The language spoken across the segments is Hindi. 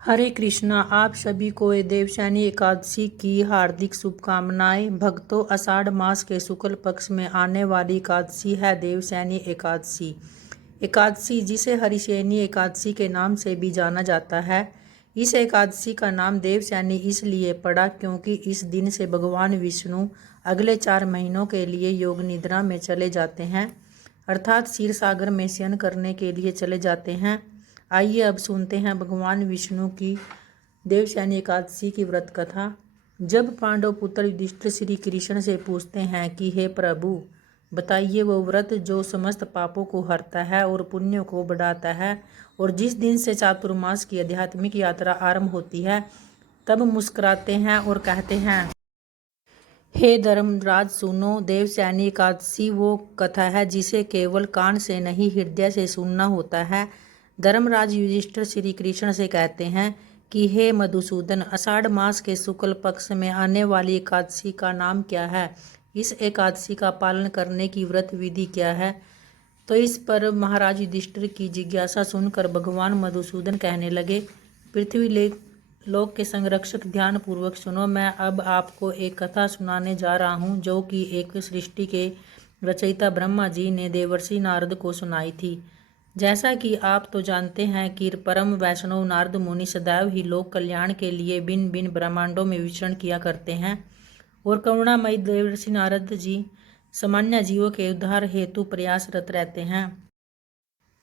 हरे कृष्णा। आप सभी को ये देवशयनी एकादशी की हार्दिक शुभकामनाएं। भक्तों, आषाढ़ मास के शुक्ल पक्ष में आने वाली एकादशी है देवशयनी एकादशी। एकादशी, जिसे हरिशयनी एकादशी के नाम से भी जाना जाता है। इस एकादशी का नाम देवशयनी इसलिए पड़ा क्योंकि इस दिन से भगवान विष्णु अगले 4 महीनों के लिए योग निद्रा में चले जाते हैं, अर्थात क्षीर सागर में शयन करने के लिए चले जाते हैं। आइए अब सुनते हैं भगवान विष्णु की देवशयनी एकादशी की व्रत कथा। जब पांडव पुत्र युधिष्ठिर श्री कृष्ण से पूछते हैं कि हे प्रभु, बताइए वो व्रत जो समस्त पापों को हरता है और पुण्यों को बढ़ाता है, और जिस दिन से चातुर्मास की आध्यात्मिक यात्रा आरंभ होती है, तब मुस्कुराते हैं और कहते हैं, हे धर्मराज सुनो। देवशयनी एकादशी वो कथा है जिसे केवल कान से नहीं, हृदय से सुनना होता है। धर्मराज युधिष्ठिर श्री कृष्ण से कहते हैं कि हे मधुसूदन, आषाढ़ मास के शुक्ल पक्ष में आने वाली एकादशी का नाम क्या है? इस एकादशी का पालन करने की व्रत विधि क्या है? तो इस पर महाराज युधिष्ठिर की जिज्ञासा सुनकर भगवान मधुसूदन कहने लगे, पृथ्वी लोक के संरक्षक, ध्यान पूर्वक सुनो। मैं अब आपको एक कथा सुनाने जा रहा हूँ जो कि एक सृष्टि के रचयिता ब्रह्मा जी ने देवर्षि नारद को सुनाई थी। जैसा कि आप तो जानते हैं कि परम वैष्णव नारद मुनि सदैव ही लोक कल्याण के लिए भिन्न भिन्न ब्रह्मांडों में विचरण किया करते हैं, और करुणामयी देवर्षि नारद जी सामान्य जीवों के उद्धार हेतु प्रयासरत रहते हैं।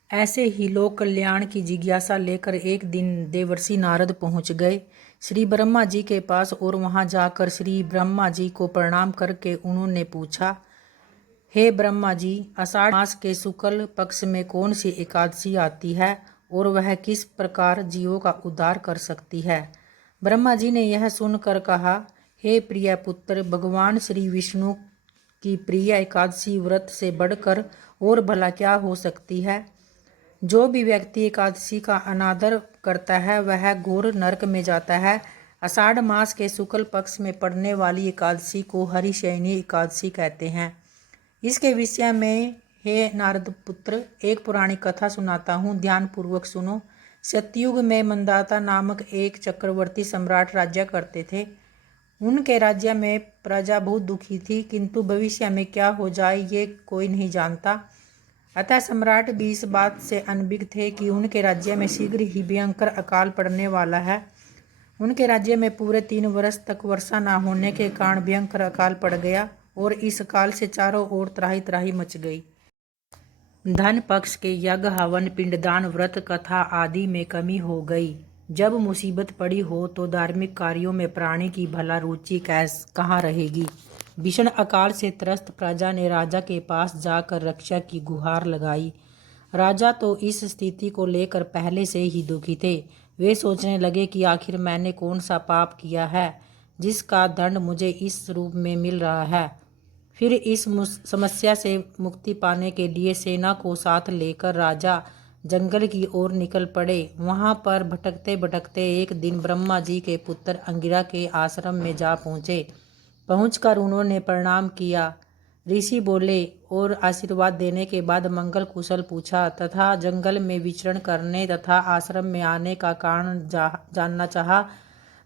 ऐसे ही लोक कल्याण की जिज्ञासा लेकर एक दिन देवर्षि नारद पहुंच गए श्री ब्रह्मा जी के पास, और वहां जाकर श्री ब्रह्मा जी को प्रणाम करके उन्होंने पूछा, हे ब्रह्मा जी, आषाढ़ मास के शुक्ल पक्ष में कौन सी एकादशी आती है और वह किस प्रकार जीवों का उद्धार कर सकती है? ब्रह्मा जी ने यह सुनकर कहा, हे प्रिय पुत्र, भगवान श्री विष्णु की प्रिय एकादशी व्रत से बढ़कर और भला क्या हो सकती है। जो भी व्यक्ति एकादशी का अनादर करता है वह घोर नरक में जाता है। आषाढ़ मास के शुक्ल पक्ष में पड़ने वाली एकादशी को हरिशयनी एकादशी कहते हैं। इसके विषय में हे नारद पुत्र एक पुरानी कथा सुनाता हूँ, ध्यान पूर्वक सुनो। सतयुग में मंदाता नामक एक चक्रवर्ती सम्राट राज्य करते थे। उनके राज्य में प्रजा बहुत दुखी थी, किंतु भविष्य में क्या हो जाए ये कोई नहीं जानता। अतः सम्राट भी इस बात से अनभिज्ञ थे कि उनके राज्य में शीघ्र ही भयंकर अकाल पड़ने वाला है। उनके राज्य में पूरे 3 वर्ष तक वर्षा न होने के कारण भयंकर अकाल पड़ गया, और इस काल से चारों ओर त्राही त्राही मच गई। धन पक्ष के यज्ञ, हवन, पिंडदान, व्रत कथा आदि में कमी हो गई। जब मुसीबत पड़ी हो तो धार्मिक कार्यों में प्राणी की भला रुचि कहाँ रहेगी। भीषण अकाल से त्रस्त प्रजा ने राजा के पास जाकर रक्षा की गुहार लगाई। राजा तो इस स्थिति को लेकर पहले से ही दुखी थे। वे सोचने लगे कि आखिर मैंने कौन सा पाप किया है जिसका दंड मुझे इस रूप में मिल रहा है। फिर इस समस्या से मुक्ति पाने के लिए सेना को साथ लेकर राजा जंगल की ओर निकल पड़े। वहां पर भटकते भटकते एक दिन ब्रह्मा जी के पुत्र अंगिरा के आश्रम में जा पहुँचे। पहुंचकर उन्होंने प्रणाम किया। ऋषि बोले और आशीर्वाद देने के बाद मंगल कुशल पूछा तथा जंगल में विचरण करने तथा आश्रम में आने का कारण जानना चाहा।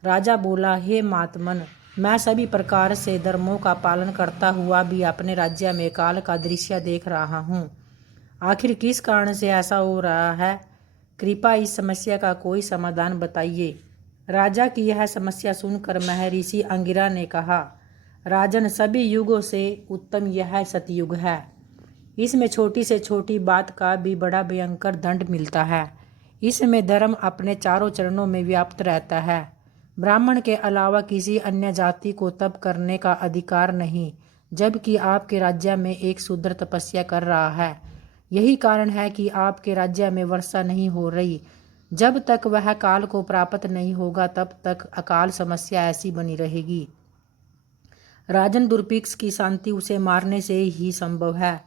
राजा बोला, हे महात्मन, मैं सभी प्रकार से धर्मों का पालन करता हुआ भी अपने राज्य में काल का दृश्य देख रहा हूँ। आखिर किस कारण से ऐसा हो रहा है? कृपया इस समस्या का कोई समाधान बताइए। राजा की यह समस्या सुनकर महर्षि अंगिरा ने कहा, राजन, सभी युगों से उत्तम यह सतयुग है। इसमें छोटी से छोटी बात का भी बड़ा भयंकर दंड मिलता है। इसमें धर्म अपने चारों चरणों में व्याप्त रहता है। ब्राह्मण के अलावा किसी अन्य जाति को तप करने का अधिकार नहीं, जबकि आपके राज्य में एक शूद्र तपस्या कर रहा है। यही कारण है कि आपके राज्य में वर्षा नहीं हो रही। जब तक वह काल को प्राप्त नहीं होगा तब तक अकाल समस्या ऐसी बनी रहेगी। राजन, दुर्भिक्ष की शांति उसे मारने से ही संभव है।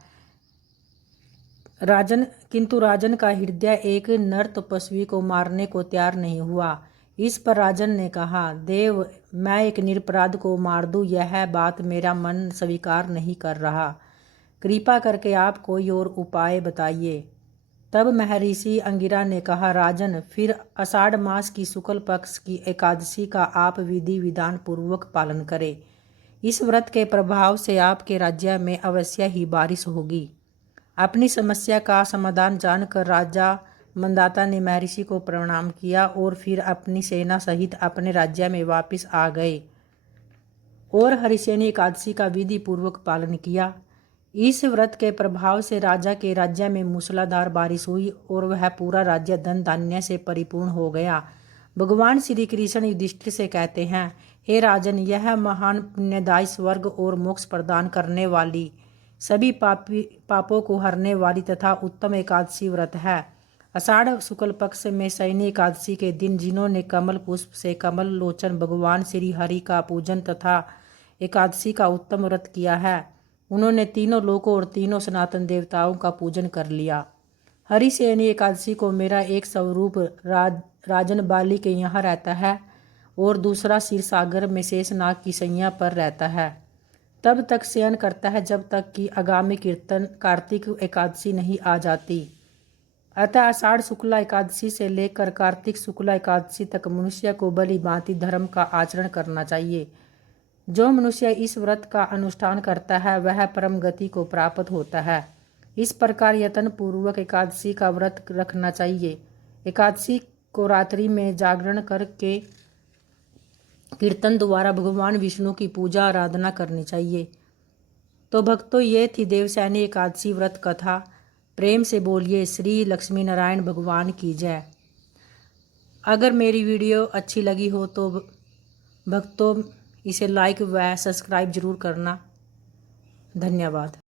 किंतु राजन का हृदय एक नर तपस्वी को मारने को तैयार नहीं हुआ। इस पर राजन ने कहा, देव, मैं एक निरपराध को मार दूं, यह बात मेरा मन स्वीकार नहीं कर रहा। कृपा करके आप कोई और उपाय बताइए। तब महर्षि अंगिरा ने कहा, राजन, फिर आषाढ़ मास की शुक्ल पक्ष की एकादशी का आप विधि विधान पूर्वक पालन करें। इस व्रत के प्रभाव से आपके राज्य में अवश्य ही बारिश होगी। अपनी समस्या का समाधान जानकर राजा मंदाता ने महर्षि को प्रणाम किया और फिर अपनी सेना सहित अपने राज्य में वापस आ गए और हरिशयनी एकादशी का विधि पूर्वक पालन किया। इस व्रत के प्रभाव से राजा के राज्य में मूसलाधार बारिश हुई और वह पूरा राज्य धन धान्य से परिपूर्ण हो गया। भगवान श्री कृष्ण युधिष्ठिर से कहते हैं, हे राजन, यह महान पुण्यदायी स्वर्ग और मोक्ष प्रदान करने वाली, सभी पापों को हरने वाली तथा उत्तम एकादशी व्रत है। आषाढ़ शुक्ल पक्ष में शयनी एकादशी के दिन जिन्होंने कमल पुष्प से कमल लोचन भगवान श्री हरि का पूजन तथा एकादशी का उत्तम व्रत किया है, उन्होंने तीनों लोकों और तीनों सनातन देवताओं का पूजन कर लिया। हरिशयनी एकादशी को मेरा एक स्वरूप राजन बाली के यहाँ रहता है और दूसरा क्षीर सागर में शेषनाग की सैया पर रहता है। तब तक शयन करता है जब तक कि आगामी कीर्तन कार्तिक एकादशी नहीं आ जाती। अतः आषाढ़ शुक्ला एकादशी से लेकर कार्तिक शुक्ला एकादशी तक मनुष्य को भली भांति धर्म का आचरण करना चाहिए। जो मनुष्य इस व्रत का अनुष्ठान करता है वह परम गति को प्राप्त होता है। इस प्रकार यत्न पूर्वक एकादशी का व्रत रखना चाहिए। एकादशी को रात्रि में जागरण करके कीर्तन द्वारा भगवान विष्णु की पूजा आराधना करनी चाहिए। तो भक्तों, ये थी देवशयनी एकादशी व्रत कथा। प्रेम से बोलिए श्री लक्ष्मी नारायण भगवान की जय। अगर मेरी वीडियो अच्छी लगी हो तो भक्तों इसे लाइक व सब्सक्राइब जरूर करना। धन्यवाद।